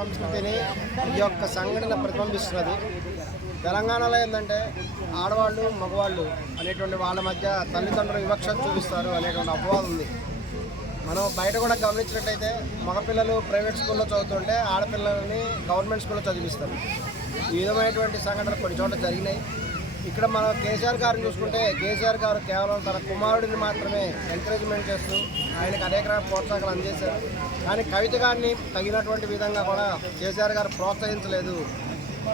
సంస్కృతిని ఈ యొక్క సంఘటన ప్రతిబింబిస్తున్నది. తెలంగాణలో ఏంటంటే ఆడవాళ్ళు మగవాళ్ళు అనేటువంటి వాళ్ళ మధ్య తల్లిదండ్రులు వివక్ష చూపిస్తారు అనేటువంటి అపవాదం ఉంది. మనం బయట కూడా గమనించినట్టయితే మగపిల్లలు ప్రైవేట్ స్కూల్లో చదువుతుంటే ఆడపిల్లలని గవర్నమెంట్ స్కూల్లో చదివిస్తారు. ఈ విధమైనటువంటి సంఘటనలు కొన్ని చోట్ల జరిగినాయి. ఇక్కడ మనం కేసీఆర్ గారిని చూసుకుంటే కేసీఆర్ గారు కేవలం తన కుమారుడిని మాత్రమే ఎంకరేజ్మెంట్ చేస్తూ ఆయనకు అనేక రకాల ప్రోత్సాహాలు అందజేశారు. కానీ కవిత గారిని తగినటువంటి విధంగా కూడా కేసీఆర్ గారు ప్రోత్సహించలేదు.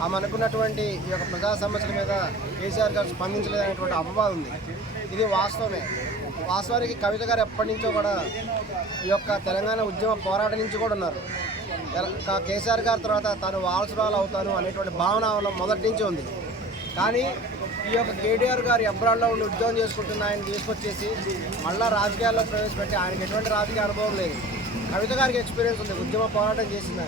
ఆమె అనుకున్నటువంటి ఈ యొక్క ప్రజా సమస్యల మీద కేసీఆర్ గారు స్పందించలేదనేటువంటి అపవాదం ఉంది. ఇది వాస్తవమే. వాస్తవానికి కవిత గారు ఎప్పటి నుంచో కూడా ఈ యొక్క తెలంగాణ ఉద్యమ పోరాటం నుంచి కూడా ఉన్నారు. కేసీఆర్ గారి తర్వాత తాను వారసురాలు అవుతాను అనేటువంటి భావన మొదటి నుంచి ఉంది. కానీ ఈ యొక్క కేటీఆర్ గారు అబ్రాడ్లో ఉండి ఉద్యోగం చేసుకుంటున్న ఆయన తీసుకొచ్చేసి మళ్ళీ రాజకీయాల్లో ప్రవేశపెట్టి ఆయనకి ఎటువంటి రాజకీయ అనుభవం లేదు. కవిత గారికి ఎక్స్పీరియన్స్ ఉంది, ఉద్యమ పోరాటం చేసింది.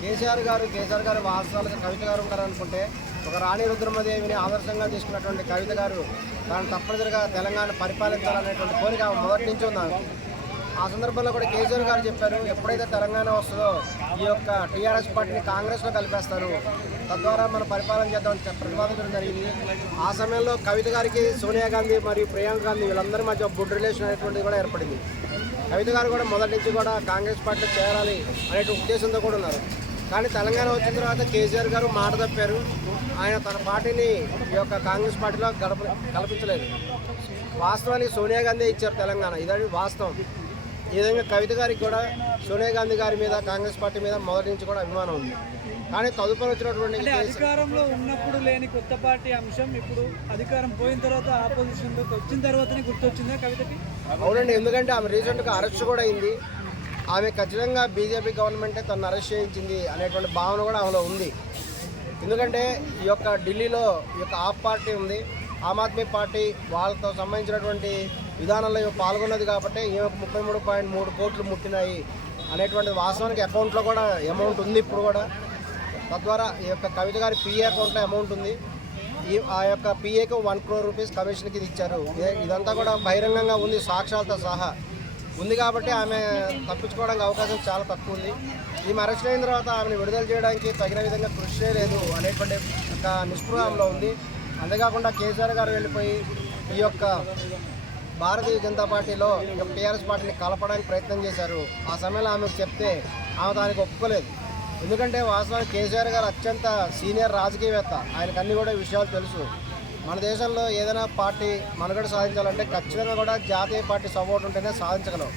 కేసీఆర్ గారు వారసురాలుగా కవిత గారు ఉంటారనుకుంటే ఒక రాణి రుద్రమదేవిని ఆదర్శంగా తీసుకున్నటువంటి కవిత గారు తాను తప్పనిసరిగా తెలంగాణ పరిపాలించాలనేటువంటి కోరిక మొదటి నుంచి ఉన్నారు. ఆ సందర్భంలో కూడా కేసీఆర్ గారు చెప్పారు, ఎప్పుడైతే తెలంగాణ వస్తుందో ఈ యొక్క టీఆర్ఎస్ పార్టీని కాంగ్రెస్లో కలిపేస్తారు, తద్వారా మనం పరిపాలన చేద్దామని ప్రతిపాదించడం జరిగింది. ఆ సమయంలో కవిత గారికి సోనియా గాంధీ మరియు ప్రియాంక గాంధీ వీళ్ళందరి మధ్య గుడ్ రిలేషన్ అనేటువంటిది కూడా ఏర్పడింది. కవిత గారు కూడా మొదటి నుంచి కూడా కాంగ్రెస్ పార్టీలో చేరాలి అనే ఉద్దేశంతో కూడా ఉన్నారు. కానీ తెలంగాణ వచ్చిన తర్వాత కేసీఆర్ గారు మాట తప్పారు. ఆయన తన పార్టీని ఈ యొక్క కాంగ్రెస్ పార్టీలో కల్పించలేదు. వాస్తవానికి సోనియా గాంధీ ఇచ్చారు తెలంగాణ, ఇదని వాస్తవం. ఈ విధంగా కవిత గారికి కూడా సోనియా గాంధీ గారి మీద కాంగ్రెస్ పార్టీ మీద మొదటి నుంచి కూడా అభిమానం ఉంది. కానీ తదుపరి వచ్చినటువంటి అధికారంలో ఉన్నప్పుడు లేని కొత్త పార్టీ అంశం ఇప్పుడు అధికారం పోయిన తర్వాత ఆపోజిషన్లోకి వచ్చిన తర్వాతనే గుర్తొచ్చిందా కవితకి? అవునండి, ఎందుకంటే ఆమె రీసెంట్గా అరెస్ట్ కూడా అయింది. ఆమె ఖచ్చితంగా బీజేపీ గవర్నమెంటే తను అరెస్ట్ చేయించింది అనేటువంటి భావన కూడా ఆమెలో ఉంది. ఎందుకంటే ఈ యొక్క ఢిల్లీలో ఈ యొక్క ఆప్ పార్టీ ఉంది, ఆమ్ ఆద్మీ పార్టీ వాళ్ళతో సంబంధించినటువంటి విధానంలో పాల్గొన్నది కాబట్టి ఈమె 33.3 కోట్లు ముట్టినాయి అనేటువంటి వాస్తవానికి అకౌంట్లో కూడా అమౌంట్ ఉంది. ఇప్పుడు కూడా తద్వారా ఈ యొక్క కవిత గారి పిఏ అకౌంట్లో అమౌంట్ ఉంది. ఆ యొక్క పిఏకు 1 crore రూపీస్ కమిషన్కి ఇది ఇచ్చారు. ఇదంతా కూడా బహిరంగంగా ఉంది, సాక్ష్యాలతో సహా ఉంది. కాబట్టి ఆమె తప్పించుకోవడానికి అవకాశం చాలా తక్కువ ఉంది. ఈమె అరెస్ట్ అయిన తర్వాత ఆమెను విడుదల చేయడానికి తగిన విధంగా కృషి చేయలేదు అనేటువంటి ఒక నిస్పృహంలో ఉంది. అంతేకాకుండా కేసీఆర్ గారు వెళ్ళిపోయి ఈ యొక్క భారతీయ జనతా పార్టీలో ఈ యొక్క టీఆర్ఎస్ పార్టీని కలపడానికి ప్రయత్నం చేశారు. ఆ సమయంలో ఆమెకు చెప్తే ఆమె దానికి ఒప్పుకోలేదు. ఎందుకంటే వాస్తవానికి కేసీఆర్ గారు అత్యంత సీనియర్ రాజకీయవేత్త, ఆయనకు అన్ని కూడా విషయాలు తెలుసు. మన దేశంలో ఏదైనా పార్టీ మనుగడ సాధించాలంటే ఖచ్చితంగా కూడా జాతీయ పార్టీ సపోర్ట్ ఉంటేనే సాధించగలం.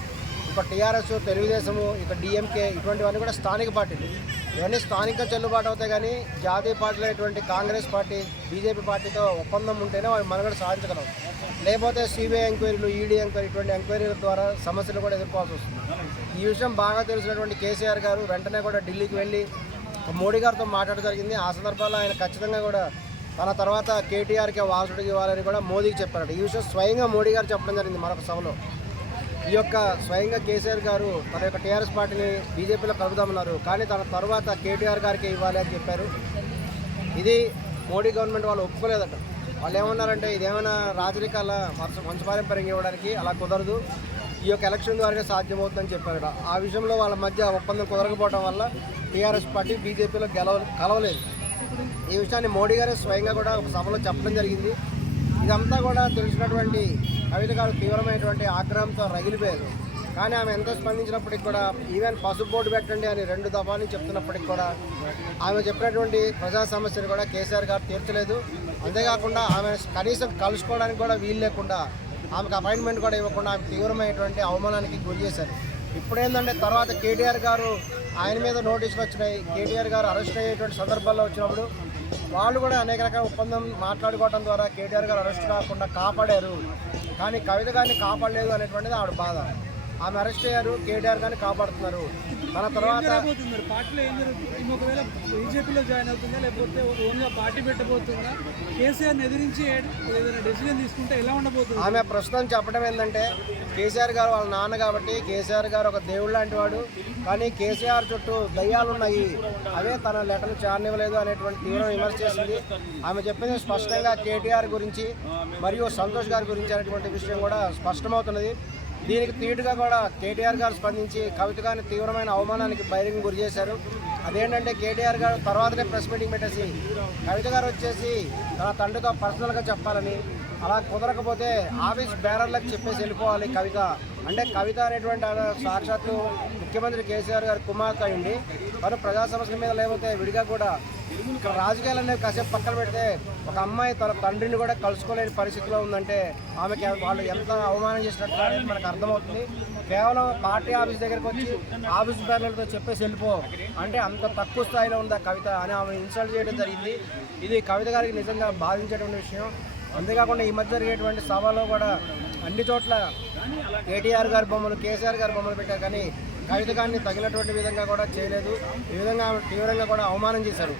ఇక టీఆర్ఎస్, తెలుగుదేశము, ఇక డిఎంకే ఇటువంటివన్నీ కూడా స్థానిక పార్టీలు. ఇవన్నీ స్థానిక చెల్లుబాటు అవుతాయి. కానీ జాతీయ పార్టీలు అయినటువంటి కాంగ్రెస్ పార్టీ, బీజేపీ పార్టీతో ఒప్పందం ఉంటేనే వాళ్ళు మనుగడ సాధించగలం. లేకపోతే సిబిఐ ఎంక్వైరీలు, ఈడీ ఎంక్వైరీ, ఇటువంటి ఎంక్వైరీల ద్వారా సమస్యలు కూడా ఎదుర్కోవాల్సి వస్తుంది. ఈ విషయం బాగా తెలిసినటువంటి కేసీఆర్ గారు వెంటనే కూడా ఢిల్లీకి వెళ్ళి మోడీ గారితో మాట్లాడడం జరిగింది. ఆ సందర్భంలో ఆయన ఖచ్చితంగా కూడా తన తర్వాత కేటీఆర్కి వారసుడికి ఇవ్వాలని కూడా మోదీకి చెప్పారట. ఈ విషయం స్వయంగా మోడీ గారు చెప్పడం జరిగింది మరొక సభలో. ఈ యొక్క స్వయంగా కేసీఆర్ గారు తన యొక్క టీఆర్ఎస్ పార్టీని బీజేపీలో కలుపుదామన్నారు. కానీ తన తర్వాత కేటీఆర్ గారికి ఇవ్వాలి అని చెప్పారు. ఇది మోడీ గవర్నమెంట్ వాళ్ళు ఒప్పుకోలేదట. వాళ్ళు ఏమన్నారంటే ఇదేమైనా రాజరికాల వంశపారంపర్యంగా ఇవ్వడానికి అలా కుదరదు, ఈ యొక్క ఎలక్షన్ ద్వారానే సాధ్యమవుతుందని చెప్పారట. ఆ విషయంలో వాళ్ళ మధ్య ఒప్పందం కుదరకపోవడం వల్ల టీఆర్ఎస్ పార్టీ బీజేపీలో కలవలేదు. ఈ విషయాన్ని మోడీ గారే స్వయంగా కూడా ఒక సభలో చెప్పడం జరిగింది. ఇదంతా కూడా తెలిసినటువంటి కవిత గారు తీవ్రమైనటువంటి ఆగ్రహంతో రగిలిపోయారు. కానీ ఆమె ఎంత స్పందించినప్పటికి కూడా ఈవెన్ పసుపు బోర్డు పెట్టండి అని 2 దఫాలు చెప్తున్నప్పటికి కూడా ఆమె చెప్పినటువంటి ప్రజా సమస్యలు కూడా కేసీఆర్ గారు తీర్చలేదు. అంతేకాకుండా ఆమె కనీసం కలుసుకోవడానికి కూడా వీలు లేకుండా, ఆమెకు అపాయింట్మెంట్ కూడా ఇవ్వకుండా ఆమె తీవ్రమైనటువంటి అవమానానికి గురి చేశారు. ఇప్పుడేంటంటే తర్వాత కేటీఆర్ గారు ఆయన మీద నోటీసులు వచ్చినాయి. కేటీఆర్ గారు అరెస్ట్ అయ్యేటువంటి సందర్భాల్లో వచ్చినప్పుడు వాళ్ళు కూడా అనేక రకాల ఒప్పందం మాట్లాడుకోవడం ద్వారా కేటీఆర్ గారు అరెస్ట్ కాకుండా కాపాడారు. కానీ కవిత గారిని కాపాడలేదు అనేటువంటిది ఆవిడ బాధ. ఆమె అరెస్ట్ అయ్యారు, కేటీఆర్ గారిని కాపాడుతున్నారు. మన తర్వాత పార్టీలో ఏం జరుగుతుంది? ఒకవేళ బీజేపీలో జాయిన్ అవుతుందా, లేకపోతే ఓన్గా పార్టీ పెట్టబోతుందా? కేసీఆర్ని ఎదిరించి ఏదైనా డెసిజన్ తీసుకుంటే ఎలా ఉండబోతుంది? ఆమె ప్రస్తుతం చెప్పడం ఏంటంటే కేసీఆర్ గారు వాళ్ళ నాన్న కాబట్టి కేసీఆర్ గారు ఒక దేవుడు లాంటి వాడు, కానీ కేసీఆర్ చుట్టూ దయ్యాలున్నాయి, అవే తన లెటర్లు చారనివ్వలేదు అనేటువంటి తీవ్ర విమర్శ చేసింది. ఆమె చెప్పింది స్పష్టంగా కేటీఆర్ గురించి మరియు సంతోష్ గారి గురించి అనేటువంటి విషయం కూడా స్పష్టమవుతున్నది. దీనికి తీటుగా కూడా కేటీఆర్ గారు స్పందించి కవిత గారిని తీవ్రమైన అవమానానికి బహిరంగ గురి చేశారు. అదేంటంటే కేటీఆర్ గారు తర్వాతనే ప్రెస్ మీటింగ్ పెట్టేసి కవిత గారు వచ్చేసి తన తండ్రితో పర్సనల్గా చెప్పాలని, అలా కుదరకపోతే ఆఫీస్ బేరర్లకు చెప్పేసి వెళ్ళిపోవాలి కవిత. అంటే కవిత అనేటువంటి ఆమె సాక్షాత్తు ముఖ్యమంత్రి కేసీఆర్ గారి కుమార్తె అయింది. తను ప్రజా సమస్యల మీద లేకపోతే విడిగా కూడా ఇక్కడ రాజకీయాలు అనేవి కాసేపు పక్కన పెడితే ఒక అమ్మాయి తన తండ్రిని కూడా కలుసుకోలేని పరిస్థితిలో ఉందంటే ఆమెకి వాళ్ళు ఎంత అవమానం చేసినట్టు అనేది మనకు అర్థమవుతుంది. కేవలం పార్టీ ఆఫీస్ దగ్గరికి వచ్చి ఆఫీస్ బేరర్లతో చెప్పేసి వెళ్ళిపో అంటే అంత తక్కువ స్థాయిలో ఉందా కవిత అని ఆమెను ఇన్సల్ట్ చేయడం జరిగింది. ఇది కవిత గారికి నిజంగా బాధించేటువంటి విషయం. అంతేకాకుండా ఈ మధ్య జరిగేటువంటి సభలో కూడా అన్ని చోట్ల కేటీఆర్ గారి బొమ్మలు, కేసీఆర్ గారి బొమ్మలు పెట్టారు, కానీ కవిత గారిని తగినటువంటి విధంగా కూడా చేయలేదు. ఈ విధంగా తీవ్రంగా కూడా అవమానం చేశారు.